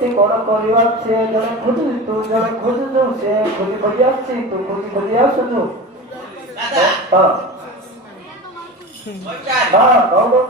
କେମିତି କଣ କରିବା ସେ ଜଣେ ଖୋଜୁଛି ତୁ ଜଣେ ଖୋଜୁଛୁ ସେ ଖୋଜି ଖୋଜି ଆସୁଛି ତୁ ଖୋଜି ଖୋଜି ଆସୁଛୁ ହଁ ହଁ